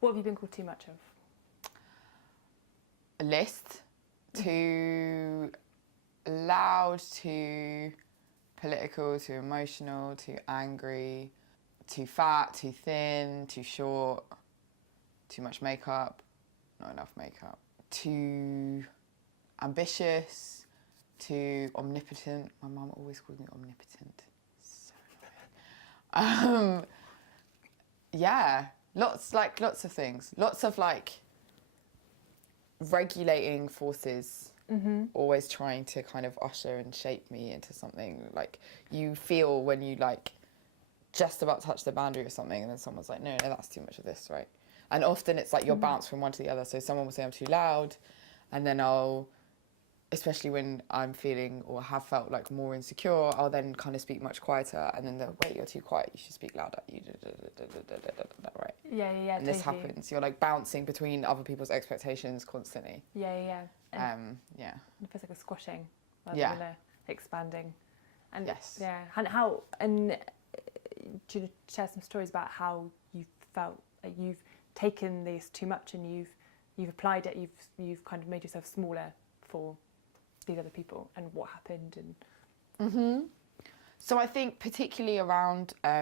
What have you been called too much of? A list. Too loud, too political, too emotional, too angry, too fat, too thin, too short, too much makeup, not enough makeup, too ambitious, too omnipotent. My mum always called me omnipotent. So annoying. Yeah, lots of things. Lots of like regulating forces, always trying to kind of usher and shape me into something. Like you feel when you like just about touch the boundary or something, and then someone's like, no, that's too much of this, right? And often it's like you'll bounce from one to the other. So someone will say I'm too loud, and then especially when I'm feeling or have felt like more insecure, I'll then kind of speak much quieter, and then they'll, wait, you're too quiet, you should speak louder, right? Yeah, and this happens. You're like bouncing between other people's expectations constantly. Yeah. And it feels like a squashing rather Yeah. than a expanding. And Yes. Yeah. Do you share some stories about how you felt like you've taken this too much and you've applied it, you've kind of made yourself smaller for these other people, and what happened? And So I think particularly around, I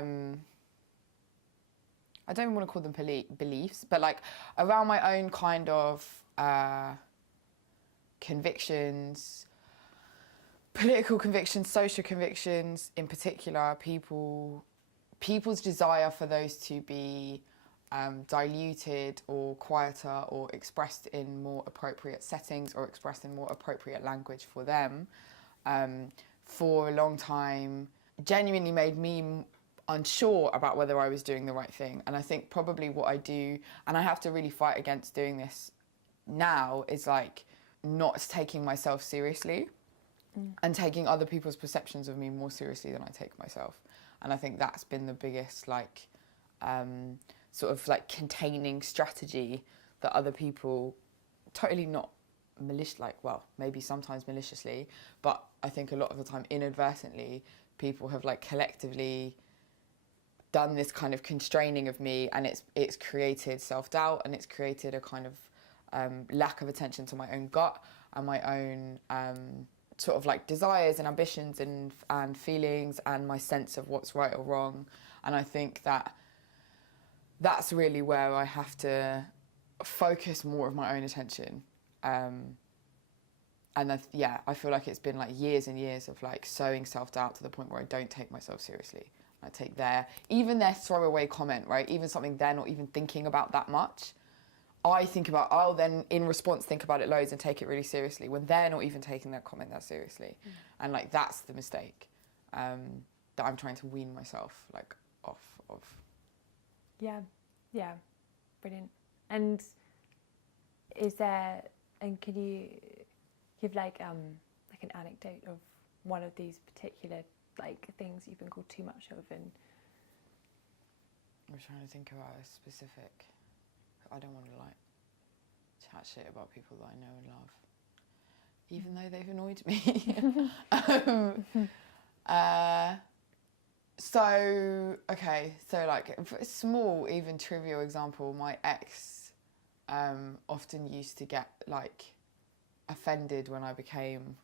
don't even want to call them beliefs, but like around my own kind of convictions, political convictions, social convictions in particular, people's desire for those to be diluted or quieter or expressed in more appropriate settings or expressed in more appropriate language for them, for a long time genuinely made me unsure about whether I was doing the right thing. And I think probably what I do, and I have to really fight against doing this now, is like not taking myself seriously and taking other people's perceptions of me more seriously than I take myself. And I think that's been the biggest like sort of like containing strategy that other people totally not maybe sometimes maliciously, but I think a lot of the time inadvertently people have like collectively done this kind of constraining of me, and it's created self-doubt, and it's created a kind of lack of attention to my own gut and my own sort of like desires and ambitions and feelings and my sense of what's right or wrong. And I think that's really where I have to focus more of my own attention. And I feel like it's been like years and years of like sowing self-doubt to the point where I don't take myself seriously. I take even their throwaway comment, right? Even something they're not even thinking about that much. I'll then in response think about it loads and take it really seriously when they're not even taking that comment that seriously. And like that's the mistake that I'm trying to wean myself like off of. Yeah, brilliant. And can you give like an anecdote of one of these particular like things you've been called too much of? And I'm trying to think about a specific. I don't want to like chat shit about people that I know and love, even though they've annoyed me. So like a small, even trivial example, my ex often used to get like offended when I became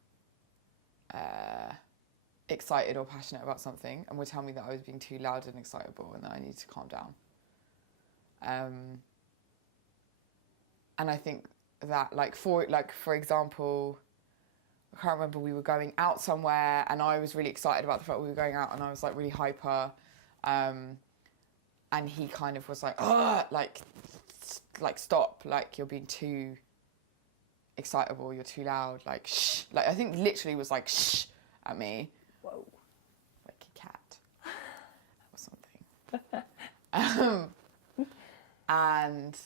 excited or passionate about something, and would tell me that I was being too loud and excitable and that I needed to calm down. And I think that for example, I can't remember, we were going out somewhere and I was really excited about the fact we were going out and I was like really hyper, and he kind of was like, oh, like stop, like you're being too excitable, you're too loud, like shh, like I think literally was like shh at me. whoa, like a cat or something. And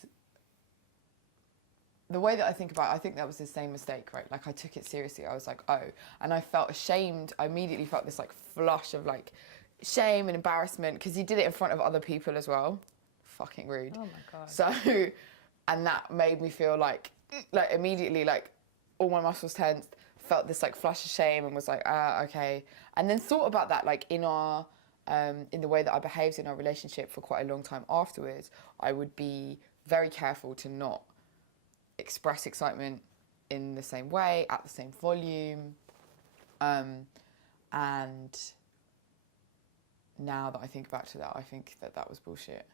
the way that I think about it, I think that was the same mistake, right? Like I took it seriously. I was like, oh, and I felt ashamed. I immediately felt this like flush of like shame and embarrassment because he did it in front of other people as well. Fucking rude. oh my god. So, and that made me feel like immediately like all my muscles tensed, felt this like flush of shame and was like, okay. And then thought about that like in the way that I behaved in our relationship for quite a long time afterwards. I would be very careful to not express excitement in the same way, at the same volume. And now that I think back to that, I think that was bullshit.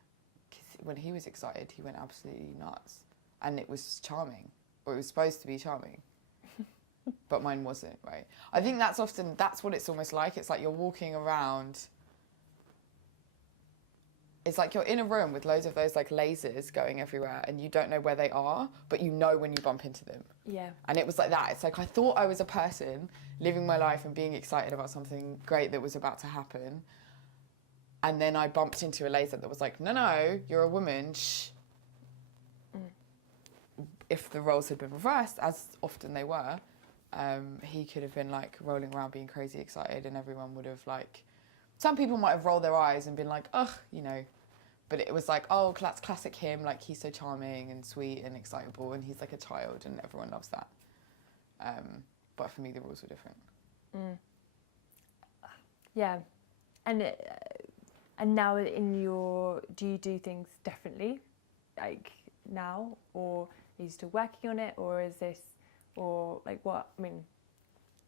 'Cause when he was excited, he went absolutely nuts. And it was charming, or it was supposed to be charming. But mine wasn't, right? I think that's what it's almost like. It's like you're walking around. It's like you're in a room with loads of those like lasers going everywhere and you don't know where they are, but you know when you bump into them. Yeah. And it was like that. It's like I thought I was a person living my life and being excited about something great that was about to happen. And then I bumped into a laser that was like, no, you're a woman. Shh. If the roles had been reversed, as often they were, he could have been like rolling around being crazy excited and everyone would have like, some people might have rolled their eyes and been like, ugh, you know, but it was like, oh, that's classic him, like he's so charming and sweet and excitable and he's like a child and everyone loves that. But for me, the rules were different. Yeah. And now do you do things differently, like now, or are you still working on it, or is this, or like what, I mean...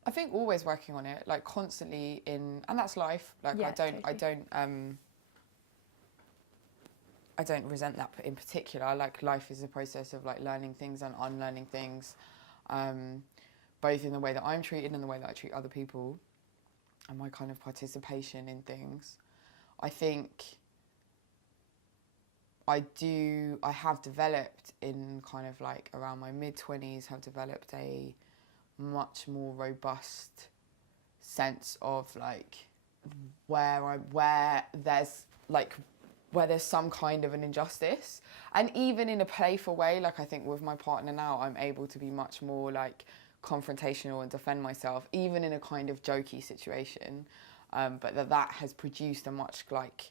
I think always working on it, like constantly and that's life. Like yeah, I don't resent that in particular. Like life is a process of like learning things and unlearning things, both in the way that I'm treated and the way that I treat other people, and my kind of participation in things. I think I have developed in kind of like around my mid-20s, have developed a much more robust sense of like where there's some kind of an injustice, and even in a playful way, like I think with my partner now I'm able to be much more like confrontational and defend myself even in a kind of jokey situation, but that has produced a much like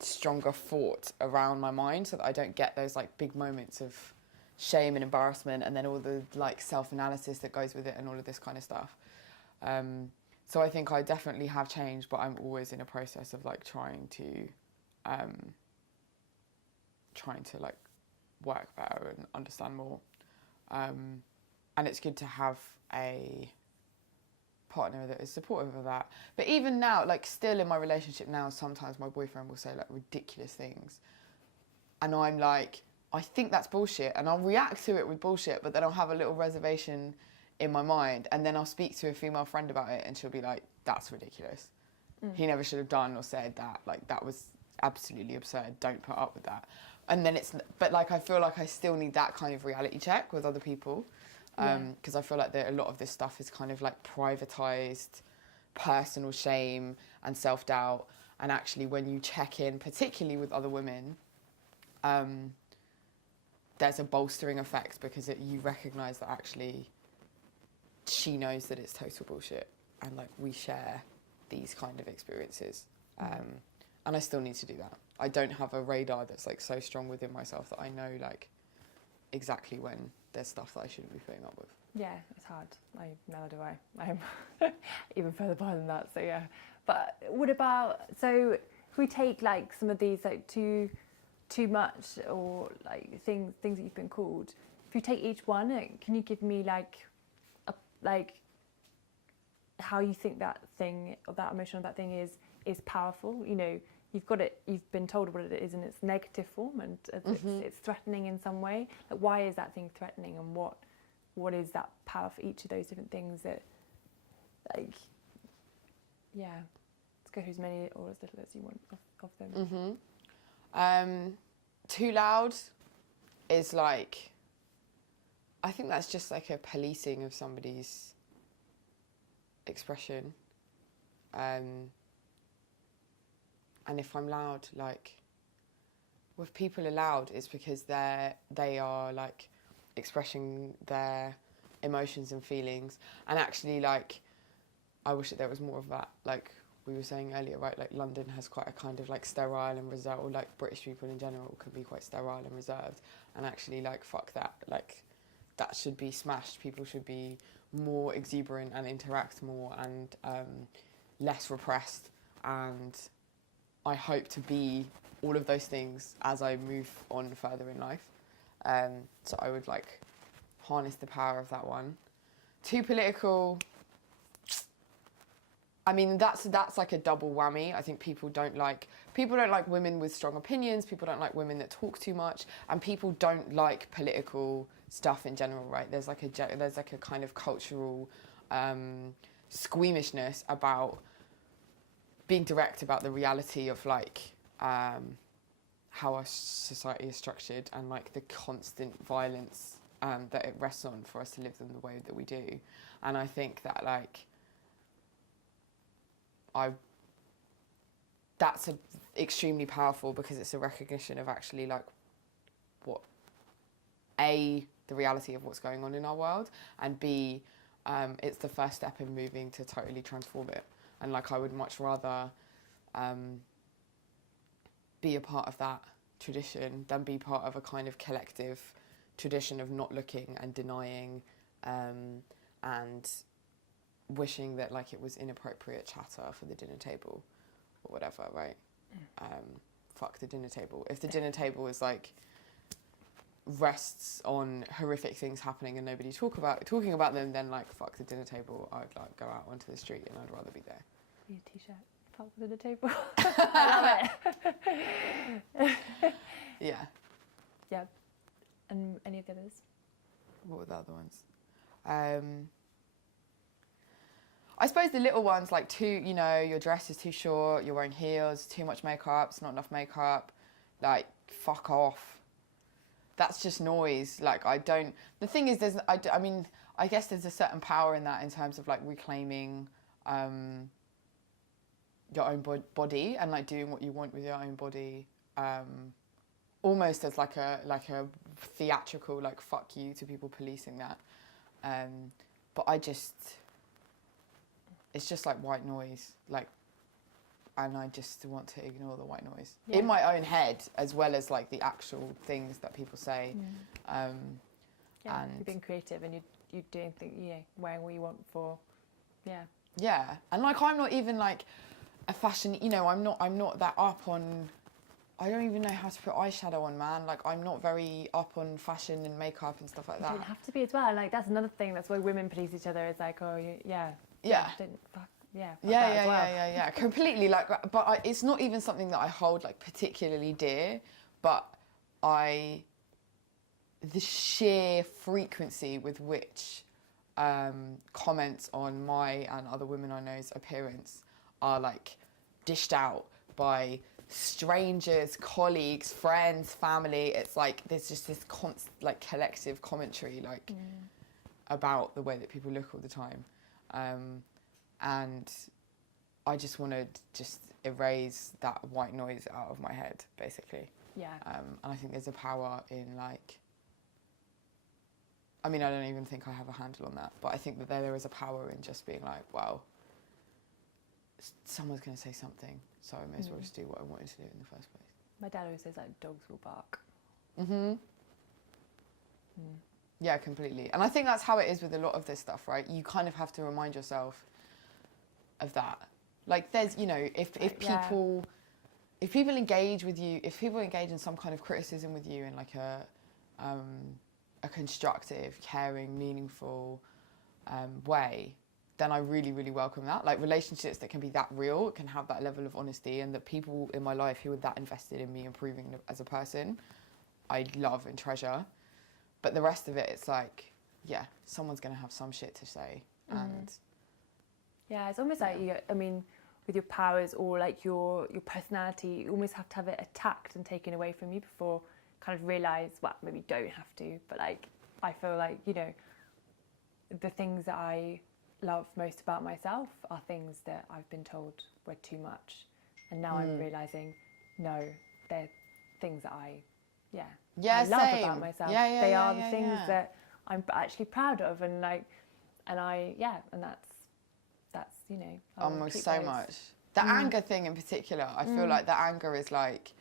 stronger thought around my mind so that I don't get those like big moments of shame and embarrassment and then all the like self-analysis that goes with it and all of this kind of stuff. So I think I definitely have changed, but I'm always in a process of like trying to like work better and understand more. And it's good to have a partner that is supportive of that. But even now, like still in my relationship now, sometimes my boyfriend will say like ridiculous things. And I'm like, I think that's bullshit, and I'll react to it with bullshit, but then I'll have a little reservation in my mind, and then I'll speak to a female friend about it, and she'll be like, that's ridiculous. He never should have done or said that. Like, that was absolutely absurd. Don't put up with that. And then but like, I feel like I still need that kind of reality check with other people, because I feel like a lot of this stuff is kind of like privatized personal shame and self-doubt, and actually when you check in, particularly with other women, there's a bolstering effect because you recognise that actually she knows that it's total bullshit, and like we share these kind of experiences, and I still need to do that. I don't have a radar that's like so strong within myself that I know like exactly when there's stuff that I shouldn't be putting up with. Yeah, it's hard. Neither do I. I'm even further behind than that. So yeah. But what about, so if we take like some of these like too much or like things that you've been called, if you take each one, can you give me like how you think that thing or that emotion or that thing is powerful? You know, you've been told what it is in its negative form, and it's threatening in some way. Like, why is that thing threatening, and what is that power for each of those different things that, like, yeah, let's go through as many or as little as you want of them. Too loud is like, I think that's just like a policing of somebody's expression. And if I'm loud, like, if people are loud, it's because they are like expressing their emotions and feelings. And actually, like, I wish that there was more of that. Like we were saying earlier, right? Like London has quite a kind of like sterile and reserved, or like British people in general can be quite sterile and reserved. And actually, like, fuck that. Like, that should be smashed. People should be more exuberant and interact more and less repressed. And I hope to be all of those things as I move on further in life. So I would like harness the power of that one. Too political. I mean, that's like a double whammy. I think people don't like women with strong opinions. People don't like women that talk too much, and people don't like political stuff in general, right? There's like a kind of cultural squeamishness about being direct about the reality of like how our society is structured, and like the constant violence that it rests on for us to live them the way that we do. And I think that like that's extremely powerful, because it's a recognition of actually like what A, the reality of what's going on in our world, and B, it's the first step in moving to totally transform it. And like I would much rather be a part of that tradition than be part of a kind of collective tradition of not looking and denying and wishing that like it was inappropriate chatter for the dinner table or whatever, right? Fuck the dinner table. If the dinner table is like rests on horrific things happening and nobody talking about them, then like fuck the dinner table. I'd like go out onto the street and I'd rather be there. Your t-shirt, fuck the dinner table. I love it. Yeah. Yeah. And any of the others? What were the other ones? I suppose the little ones, like your dress is too short, you're wearing heels, too much makeup, it's not enough makeup, like, fuck off. That's just noise. Like, the thing is, I guess there's a certain power in that in terms of, like, reclaiming your own body and, like, doing what you want with your own body, almost as, like a theatrical, like, fuck you to people policing that. But it's just like white noise, like, and I just want to ignore the white noise in my own head, as well as like the actual things that people say. And you're being creative and you're doing things, wearing what you want for, and like I'm not even like a fashion, I'm not that up on. I don't even know how to put eyeshadow on, man. Like, I'm not very up on fashion and makeup and stuff like that. You don't have to be as well. Like, that's another thing. That's why women police each other. It's like, oh, yeah, completely. Like, but it's not even something that I hold like particularly dear. But the sheer frequency with which comments on my and other women I know's appearance are like dished out by strangers, colleagues, friends, family. It's like there's just this constant like collective commentary like about the way that people look all the time, and I just want to just erase that white noise out of my head, basically. And I think there's a power in like, I mean, I don't even think I have a handle on that, but I think that there is a power in just being like, well, someone's going to say something, so I may as well just do what I wanted to do in the first place. My dad always says, like, dogs will bark. Yeah, completely. And I think that's how it is with a lot of this stuff, right? You kind of have to remind yourself of that. Like, there's, if people engage with you, if people engage in some kind of criticism with you in like a constructive, caring, meaningful way, then I really, really welcome that. Like, relationships that can be that real, can have that level of honesty, and that people in my life who are that invested in me improving as a person, I love and treasure. But the rest of it, it's like, someone's going to have some shit to say. And it's almost like, with your powers or like your personality, you almost have to have it attacked and taken away from you before kind of realise, well, maybe you don't have to, but like, I feel like, the things that I love most about myself are things that I've been told were too much, and now I'm realising, no, they're things that I love about myself. They are the things that I'm actually proud of, and like, and that's almost so much. The anger thing in particular, I feel like the anger is like,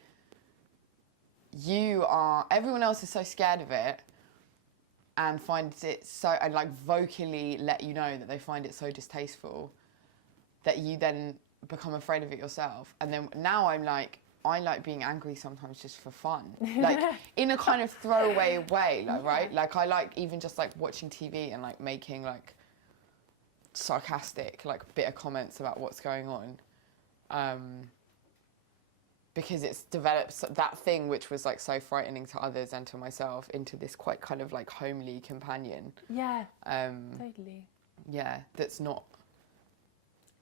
everyone else is so scared of it and finds it and like vocally let you know that they find it so distasteful that you then become afraid of it yourself. And then now I'm like, I like being angry sometimes just for fun, like in a kind of throwaway way, like, right? Like I like even just like watching TV and like making like sarcastic, like bitter comments about what's going on, because it's developed that thing which was like so frightening to others and to myself into this quite kind of like homely companion. Yeah. Totally. Yeah, that's not.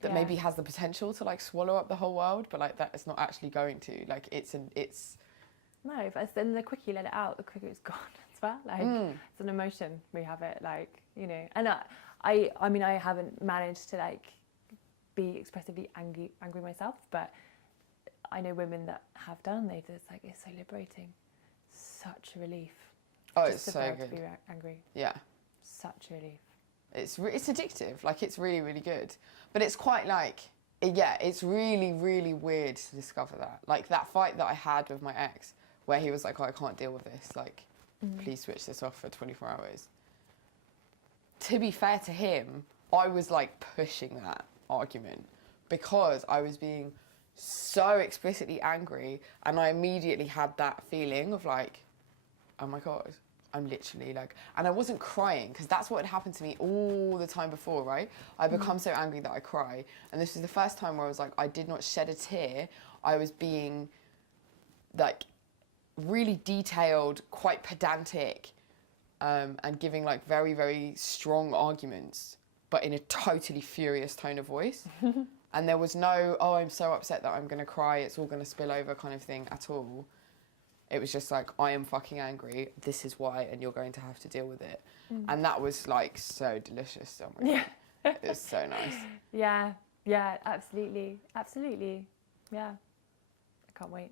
That maybe has the potential to like swallow up the whole world, but like that it's not actually going to. Like it's. No, but then the quicker you let it out, the quicker it's gone as well. Like it's an emotion. We have it, like, you know. And I mean, I haven't managed to like be expressively angry myself, but I know women that have done. It's like it's so liberating, such a relief. Oh, just it's so good. to be angry. Yeah. Such a relief. It's addictive. Like it's really, really good. But it's quite like, yeah, it's really, really weird to discover that. Like that fight that I had with my ex, where he was like, oh, I can't deal with this. Like, please switch this off for 24 hours. To be fair to him, I was like pushing that argument because I was being so explicitly angry, and I immediately had that feeling of like, oh my God, I'm literally like, and I wasn't crying because that's what had happened to me all the time before, right? I become so angry that I cry. And this was the first time where I was like, I did not shed a tear. I was being like really detailed, quite pedantic, and giving like very, very strong arguments, but in a totally furious tone of voice. And there was no, oh, I'm so upset that I'm going to cry, it's all going to spill over kind of thing at all. It was just like, I am fucking angry, this is why, and you're going to have to deal with it. And that was like so delicious. Oh my God. It was so nice. Yeah, absolutely. Absolutely. Yeah. I can't wait.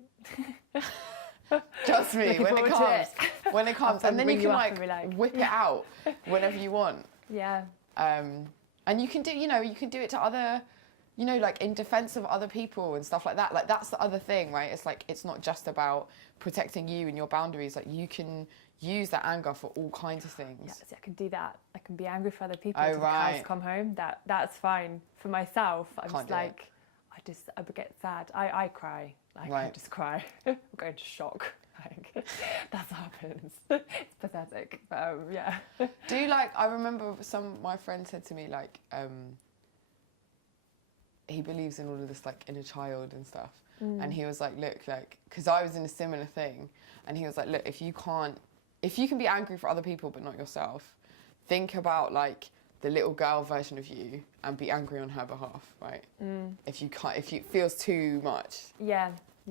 Trust me, when it comes. And then you can like whip it out whenever you want. Yeah. And you can do it to other, you know, like in defense of other people and stuff like that. Like that's the other thing, right? It's like, it's not just about protecting you and your boundaries. Like you can use that anger for all kinds of things. Yeah, see, I can do that. I can be angry for other people Oh, till the cows come home. That's fine. For myself, I'm Can't just like, I get sad. I cry. Like I just cry. I'm going into shock. Like that's what happens. It's pathetic. Yeah. Do you like, I remember my friend said to me like, he believes in all of this like inner child and stuff. And he was like, look, like, because I was in a similar thing, and he was like, look, if you can be angry for other people but not yourself, think about like the little girl version of you and be angry on her behalf, right? If it feels too much,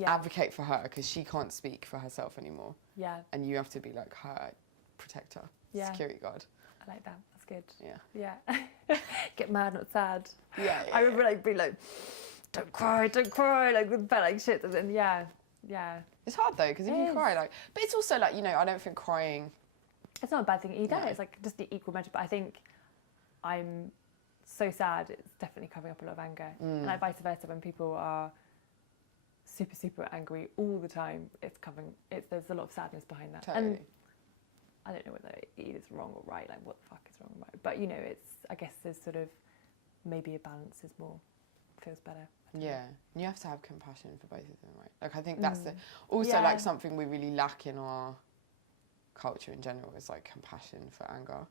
advocate for her, because she can't speak for herself anymore. Yeah. And you have to be like her protector, security guard. I like that. That's good. Yeah. Yeah. Get mad, not sad. Yeah. I remember like being like, don't cry, like with like shit, and then yeah. It's hard though, because if you cry, like, but it's also like, you know, I don't think crying. It's not a bad thing either. No. It's like just the equal measure. But I think I'm so sad. It's definitely covering up a lot of anger, and like vice versa. When people are super, super angry all the time, there's a lot of sadness behind that. Totally. And I don't know whether it is wrong or right. Like what the fuck is wrong or right? But you know, I guess there's sort of maybe a balance is more. Feels better. Yeah, and you have to have compassion for both of them, right? Like I think that's also like something we really lack in our culture in general is like compassion for anger.